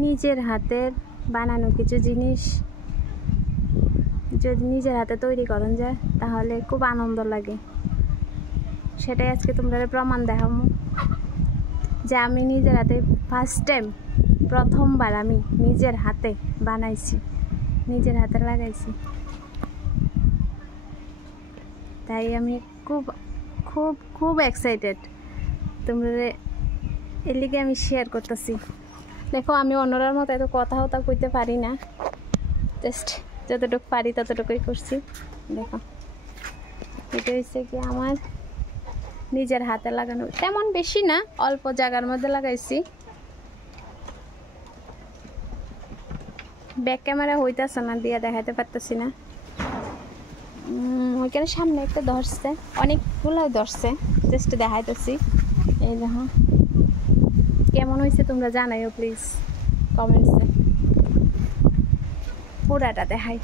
নিজের হাতের বানানো কিছু জিনিস যদি নিজের হাতে তৈরি করেন যায় তাহলে খুব আনন্দ লাগে। সেটাই আজকে তোমরা প্রমাণ দেখাবো যে আমি নিজের হাতে ফার্স্ট টাইম, প্রথমবার আমি নিজের হাতে বানাইছি, নিজের হাতে লাগাইছি। তাই আমি খুব খুব খুব এক্সাইটেড। তোমরা এর লিগে আমি শেয়ার করতেছি। দেখো আমি অন্যরার মতো এত কথা কইতে পারি না, জাস্ট যতটুকু পারি ততটুকুই করছি। দেখো এটা হচ্ছে কি আমার নিজের হাতে লাগানো, তেমন বেশি না, অল্প জায়গার মধ্যে লাগাইছি। ব্যাক ক্যামেরা হইতেছে না, দিয়ে দেখাতে পারতেছি না। ওইখানে সামনে একটা ধরছে, অনেকগুলো ধরছে, জাস্ট দেখাইতেছি। এই দেখো কেমন হয়েছে তোমরা জানাইও প্লিজ কমেন্টসে। পুরাটা দেখাই,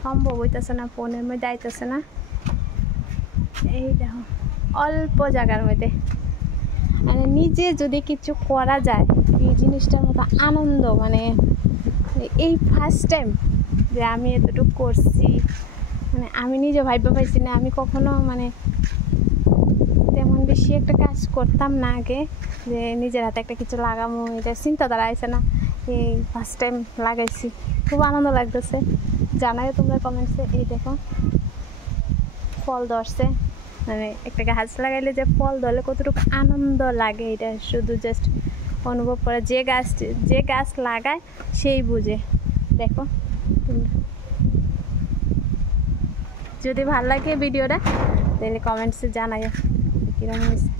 সম্ভব হইতেছে না, ফোনের মধ্যে আইতেছে না। এই দেখো অল্প জায়গার মধ্যে, মানে নিজে যদি কিছু করা যায় এই জিনিসটার মতো আনন্দ, মানে এই ফার্স্ট টাইম যে আমি এতটুকু করছি, মানে আমি নিজে ভাইবা পাইছি না। আমি কখনো মানে তেমন বেশি একটা কাজ করতাম না আগে, যে নিজের হাতে একটা কিছু লাগাবো, এটা চিন্তাধারা আইছে না। এই ফার্স্ট টাইম লাগাইছি, খুব আনন্দ লাগতেছে। জানাইও তোমরা কমেন্টসে। এই দেখো ফল ধরছে, মানে একটা গাছ লাগাইলে যে ফল ধরলে কতটুকু আনন্দ লাগে এটা শুধু জাস্ট অনুভব করে যে গাছ লাগায় সেই বুঝে। দেখো যদি ভালো লাগে ভিডিওটা তাহলে কমেন্টসে জানাইও কিরকম হয়েছে।